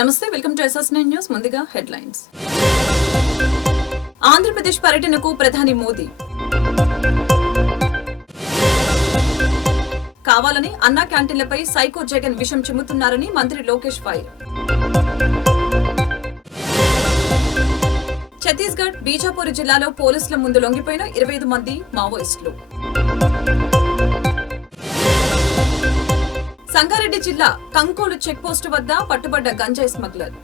నమస్తే, welcome to SS9 news. ముందుగా headlines. Andhra Pradesh పర్యటనకు ప్రధాని మోదీ. కావాలని అన్నా క్యాంటీన్లపై సైకో జగన్ విషం చిమ్ముతున్నారని మంత్రి లోకేష్ ఫైర్. ఛత్తీస్గఢ్, బీజాపూర్ జిల్లాలో పోలీసుల ముందు లొంగిపోయిన 25 మంది మావోయిస్టులు. సంగారెడ్డి జిల్లా కంకోలు చెక్పోస్టు వద్ద పట్టుబడ్డ గంజాయి స్మగ్లర్.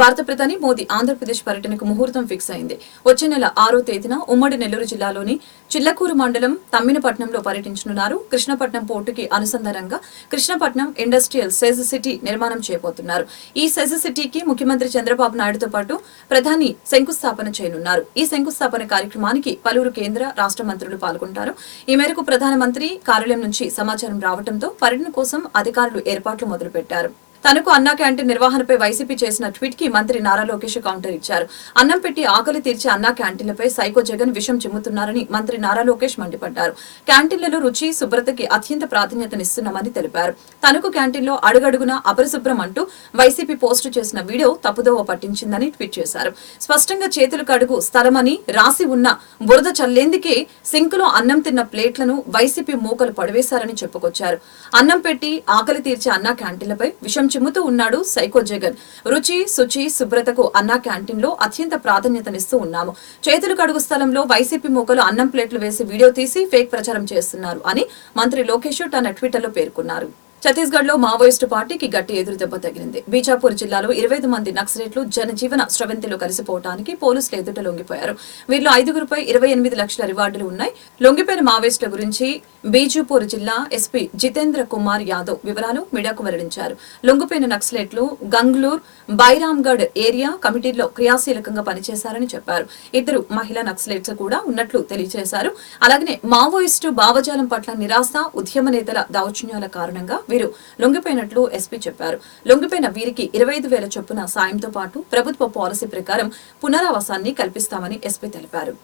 భారత ప్రధాని మోదీ ఆంధ్రప్రదేశ్ పర్యటనకు ముహూర్తం ఫిక్స్ అయింది. వచ్చే నెల 6వ తేదీన ఉమ్మడి నెల్లూరు జిల్లాలోని చిల్లకూరు మండలం తమ్మినపట్నంలో పర్యటించనున్నారు. కృష్ణపట్నం పోర్టుకి అనుసంధానంగా కృష్ణపట్నం ఇండస్ట్రియల్ సెజ్ సిటీ నిర్మాణం చేయబోతున్నారు. ఈ సెజ్ సిటీకి ముఖ్యమంత్రి చంద్రబాబు నాయుడుతో పాటు ప్రధాని శంకుస్థాపన చేయనున్నారు. ఈ శంకుస్థాపన కార్యక్రమానికి పలువురు కేంద్ర రాష్ట్ర మంత్రులు పాల్గొంటారు. ఈ మేరకు ప్రధానమంత్రి కార్యాలయం నుంచి సమాచారం రావడంతో పర్యటన కోసం అధికారులు ఏర్పాట్లు మొదలుపెట్టారు. తనకు అన్నా క్యాంటీన్ నిర్వహణపై వైసీపీ చేసిన ట్వీట్ కి మంత్రి నారా లోకేష్ కౌంటర్ ఇచ్చారు. అన్నం పెట్టి ఆకలి తీర్చే అన్నా క్యాంటీన్లపై సైకో జగన్ విషం చిమ్ముతున్నారని మంత్రి నారా లోకేష్ మండిపడ్డారు. క్యాంటీన్లలో రుచి, శుభ్రతకి అత్యంత ప్రాధాన్యతనిస్తున్నామని తెలిపారు. తనకు క్యాంటీన్లో అడుగడుగునా అపరిశుభ్రం అంటూ వైసీపీ పోస్టు చేసిన వీడియో తప్పుదోవ పట్టించిందని ట్వీట్ చేశారు. స్పష్టంగా చేతులు కడుగు స్థలమని రాసి ఉన్న బురద చల్లేందుకే సింకులో అన్నం తిన్న ప్లేట్లను వైసీపీ మూకలు పడివేశారని చెప్పుకొచ్చారు. అన్నం పెట్టి ఆకలి తీర్చే అన్నా క్యాంటీన్లపై విషం చిమ్ముతూ ఉన్నాడు సైకో జగన్. రుచి, శుచి, శుభ్రతకు అన్నా క్యాంటీన్ లో అత్యంత ప్రాధాన్యతనిస్తూ ఉన్నాము. చేతులు కడుగు స్థలంలో వైసీపీ మూకలు అన్నం ప్లేట్లు వేసి వీడియో తీసి ఫేక్ ప్రచారం చేస్తున్నారు అని మంత్రి లోకేష్ తన ట్విట్టర్లో పేర్కొన్నారు. ఛత్తీస్గఢ్ లో మావోయిస్టు పార్టీకి గట్టి ఎదురుదెబ్బ తగిలింది. బీజాపూర్ జిల్లాలో 25 మంది నక్సలైట్లు జనజీవన స్రవంతిలో కలిసిపోవడానికి పోలీసులు ఎదుట లొంగిపోయారు. వీరిలో 5గురిపై 28 లక్షల రివార్డులు ఉన్నాయి. లొంగిపోయిన మావోయిస్టుల గురించి బీజాపూర్ జిల్లా ఎస్పీ జితేంద్ర కుమార్ యాదవ్ వివరాలు మీడియాకు వెల్లడించారు. లొంగిపోయిన నక్సలైట్లు గంగ్లూర్, బైరామ్గఢ్ ఏరియా కమిటీల్లో క్రియాశీలకంగా పనిచేశారని చెప్పారు. 2 మహిళా నక్సలైట్స్ కూడా ఉన్నట్లు తెలియజేశారు. అలాగనే మావోయిస్టు భావజాలం పట్ల నిరాశ, ఉద్యమ నేతల దౌర్జన్యాల కారణంగా వీరు లొంగిపోయినట్లు ఎస్పీ చెప్పారు. లొంగిపోయిన వీరికి 25,000 చొప్పున సాయంతో పాటు ప్రభుత్వ పాలసీ ప్రకారం పునరావాసాన్ని కల్పిస్తామని ఎస్పీ తెలిపారు.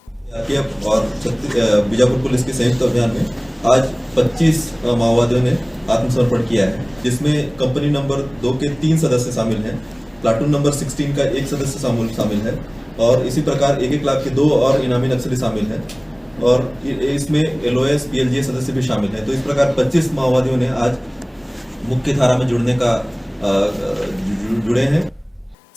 और बीजापुर पुलिस के संयुक्त अभियान में आज 25 माओवादियों ने आत्मसमर्पण किया है, जिसमें कंपनी नंबर 2 के 3 सदस्य शामिल हैं, प्लाटून नंबर 16 का 1 सदस्य शामिल है और इसी प्रकार 1-1 लाख के 2 और इनामी नक्सली शामिल हैं और इसमें LOS PLJ सदस्य भी शामिल हैं। तो इस प्रकार 25 माओवादियों ने आज मुख्य धारा में जुड़े हैं।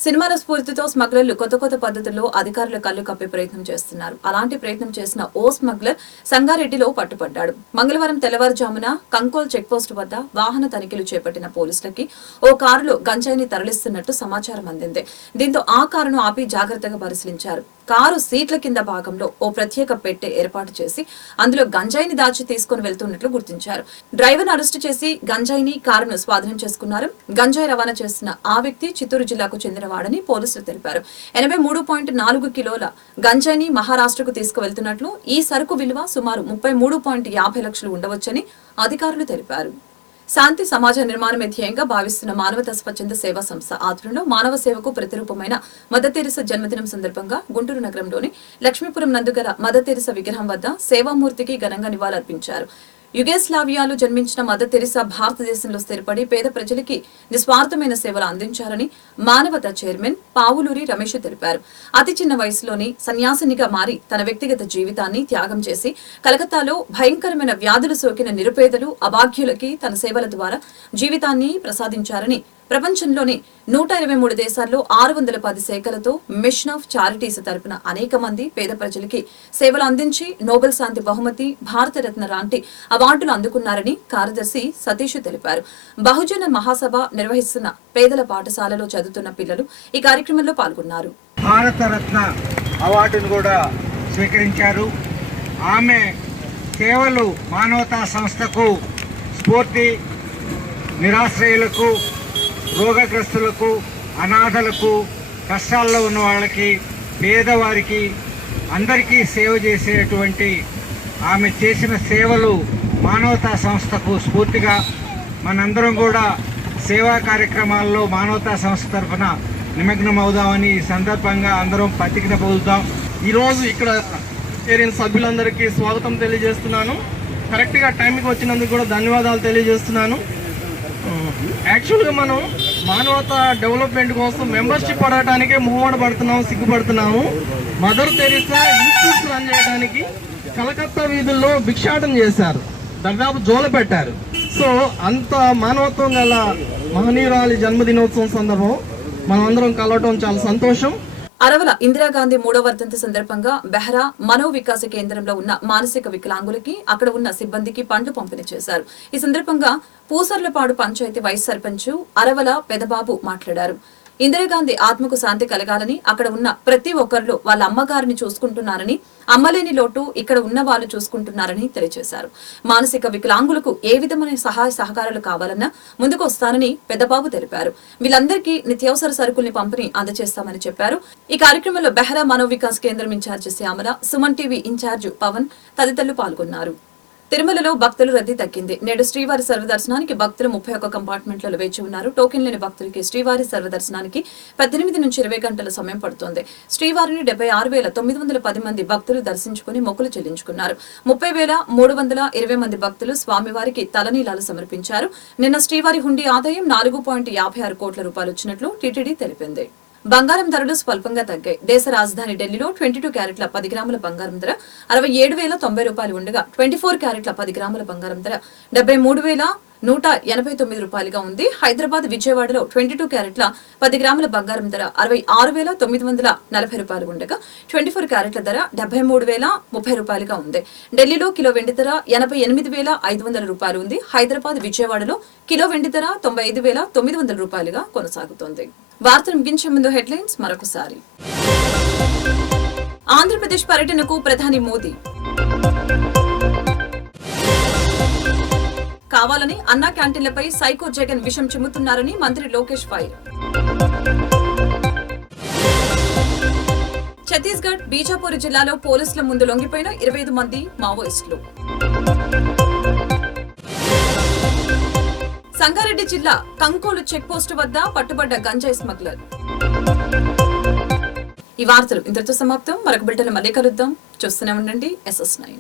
సినిమాల స్ఫూర్తితో స్మగ్లర్లు కొత్త పద్ధతుల్లో అధికారుల కళ్ళు కప్పే ప్రయత్నం చేస్తున్నారు. అలాంటి ప్రయత్నం చేసిన ఓ స్మగ్లర్ సంగారెడ్డిలో పట్టుపడ్డాడు. మంగళవారం తెల్లవారుజామున కంకోల్ చెక్పోస్ట్ వద్ద వాహన తనిఖీలు చేపట్టిన పోలీసులకి ఓ కారులో గంజాయిని తరలిస్తున్నట్టు సమాచారం అందింది. దీంతో ఆ కారును ఆపి జాగ్రత్తగా పరిశీలించారు. కారు సీట్ల కింద భాగంలో ఓ ప్రత్యేక పెట్టె ఏర్పాటు చేసి అందులో గంజాయిని దాచి తీసుకుని వెళ్తున్నట్లు గుర్తించారు. డ్రైవర్ను అరెస్టు చేసి గంజాయిని కారును స్వాధీనం చేసుకున్నారు. గంజాయి రవాణా చేస్తున్న ఆ వ్యక్తి చిత్తూరు జిల్లాకు చెందినవాడని పోలీసులు తెలిపారు. 83.4 కిలోల గంజాయిని మహారాష్ట్రకు తీసుకువెళ్తున్నట్లు, ఈ సరుకు విలువ సుమారు 33.50 లక్షలు ఉండవచ్చని అధికారులు తెలిపారు. శాంతి సమాజ నిర్మాణమే ధ్యేయంగా భావిస్తున్న మానవతా స్వచ్ఛంద సేవా సంస్థ ఆధ్వర్యంలో మానవ సేవకు ప్రతిరూపమైన మదర్ తెరెసా జన్మదినం సందర్భంగా గుంటూరు నగరంలోని లక్ష్మీపురం నందుగల మదర్ తెరెసా విగ్రహం వద్ద సేవామూర్తికి ఘనంగా నివాళులర్పించారు. యుగేస్లావియాలో జన్మించిన మదర్ తెరెసా భారతదేశంలో స్థిరపడి పేద ప్రజలకి నిస్వార్థమైన సేవలు అందించారని మానవతా చైర్మన్ పావులూరి రమేష్ తెలిపారు. అతి చిన్న వయసులోని సన్యాసినిగా మారి తన వ్యక్తిగత జీవితాన్ని త్యాగం చేసి కలకత్తాలో భయంకరమైన వ్యాధులు సోకిన నిరుపేదలు, అభాగ్యులకి తన సేవల ద్వారా జీవితాన్ని ప్రసాదించారని, ప్రపంచంలోని 123 దేశాల్లో 610 శాఖలతో మిషన్ ఆఫ్ చారిటీస్ తరపున అనేక మంది పేద ప్రజలకి సేవలు అందించి నోబెల్ శాంతి బహుమతి, భారతరత్న లాంటి అవార్డులు అందుకున్నారని కార్యదర్శి సతీష్ తెలిపారు. బహుజన మహాసభ నిర్వహిస్తున్న పేదల పాఠశాలలో చదువుతున్న పిల్లలు ఈ కార్యక్రమంలో పాల్గొన్నారు. భారతరత్న అవార్డును కూడా స్వీకరించారు. ఆమె సేవలు మానవతా సంస్థకు స్ఫూర్తి, నిరాశ్రయులకు, రోగగ్రస్తులకు, అనాథలకు, కష్టాల్లో ఉన్న వాళ్ళకి, పేదవారికి అందరికీ సేవ చేసేటువంటి ఆమె చేసిన సేవలు మానవతా సంస్థకు స్ఫూర్తిగా మనందరం కూడా సేవా కార్యక్రమాల్లో మానవతా సంస్థ తరఫున నిమగ్నం అవుదామని ఈ సందర్భంగా అందరం ప్రతిజ్ఞ పొందుతాం. ఈరోజు ఇక్కడ చేరిన సభ్యులందరికీ స్వాగతం తెలియజేస్తున్నాను. కరెక్ట్గా టైంకి వచ్చినందుకు కూడా ధన్యవాదాలు తెలియజేస్తున్నాను. యాక్చువల్గా మనం మానవతా డెవలప్మెంట్ కోసం మెంబర్షిప్ పడటానికే మొహమాట పడుతున్నాము, సిగ్గుపడుతున్నాము. మదర్ తెరీసా ఇన్స్టిట్యూట్స్ రన్ చేయడానికి కలకత్తా వీధుల్లో భిక్షాటన చేశారు, దాదాపు జోల పెట్టారు. సో అంత మానవత్వం గల మహనీయురాలి జన్మదినోత్సవం సందర్భం మనం అందరం కలవటం చాలా సంతోషం. అరవల ఇందిరాగాంధీ 3వ వర్ధంతి సందర్భంగా బెహ్రా మనో వికాస కేంద్రంలో ఉన్న మానసిక వికలాంగులకి అక్కడ ఉన్న సిబ్బందికి పండ్లు పంపిణీ చేశారు. ఈ సందర్భంగా పూసర్లపాడు పంచాయతీ వైస్ సర్పంచ్ అరవల పెదబాబు మాట్లాడారు. ఇందిరాగాంధీ ఆత్మకు శాంతి కలగాలని, అక్కడ ఉన్న ప్రతి ఒక్కరిలో వాళ్ళ అమ్మగారిని చూసుకుంటున్నారని, అమ్మలేని లోటు ఇక్కడ ఉన్న వాళ్ళు చూసుకుంటున్నారని తెలియజేశారు. మానసిక వికలాంగులకు ఏ విధమైన సహాయ సహకారాలు కావాలన్నా ముందుకు వస్తానని పెద్దబాబు తెలిపారు. వీళ్ళందరికీ నిత్యావసర సరుకుల్ని పంపిణీ అందజేస్తామని చెప్పారు. ఈ కార్యక్రమంలో బెహ్రా మనో వికాస్ కేంద్రం ఇన్ఛార్జి శ్యామల, సుమన్ టీవీ ఇన్ఛార్జ్ పవన్ తదితరులు పాల్గొన్నారు. తిరుమలలో భక్తుల రద్దీ తగ్గింది. నేడు శ్రీవారి సర్వదర్శనానికి భక్తులు 31 కంపార్ట్మెంట్లలో వేచి ఉన్నారు. టోకెన్ లేని భక్తులకి శ్రీవారి సర్వదర్శనానికి 18 నుంచి 20 గంటల సమయం పడుతోంది. శ్రీవారిని 76,910 మంది భక్తులు దర్శించుకుని మొక్కులు చెల్లించుకున్నారు. 30,320 మంది భక్తులు స్వామివారికి తలనీలాలు సమర్పించారు. నిన్న శ్రీవారి హుండీ ఆదాయం 4.56 కోట్ల రూపాయలు వచ్చినట్లు టీటీడీ తెలిపింది. బంగారం ధరలు స్వల్పంగా తగ్గాయి. దేశ రాజధాని ఢిల్లీలో 22 క్యారెట్ల 10 గ్రాముల బంగారం ధర 67,090 రూపాయలు ఉండగా 24 క్యారెట్ల 10 గ్రాముల బంగారం ధర 73,189 రూపాయలుగా ఉంది. హైదరాబాద్, విజయవాడలో 22 క్యారెట్ల 10 గ్రాముల బంగారం ధర 66,940 రూపాయలు ఉండగా 24 క్యారెట్ల ధర 73,030 రూపాయలుగా ఉంది. ఢిల్లీలో కిలో వెండి ధర 88,500 రూపాయలు ఉంది. హైదరాబాద్, విజయవాడలో కిలో వెండి ధర 95,900 రూపాయలుగా కొనసాగుతోంది. వార్తలు ముగించే ముందు హెడ్లైన్స్ మరొకసారి. ఆంధ్రప్రదేశ్ పర్యటనకు ప్రధాని మోదీ. కావాలని అన్నా క్యాంటీన్లపై సైకో జగన్ విషం చిమ్ముతున్నారని మంత్రి లోకేష్ ఫైర్. ఛత్తీస్గఢ్, బీజాపూర్ జిల్లాలో పోలీసుల ముందు లొంగిపోయిన 25 మంది మావోయిస్టులు. సంగారెడ్డి జిల్లా కంకోలు చెక్పోస్టు వద్ద పట్టుబడ్డ గంజాయి స్మగ్లర్. ఈ వార్తలు ఇంతటితో సమాప్తం. మరొక బిల్టన్లో మళ్ళీ కలుద్దాం. చూస్తూనే ఉండండి SS9.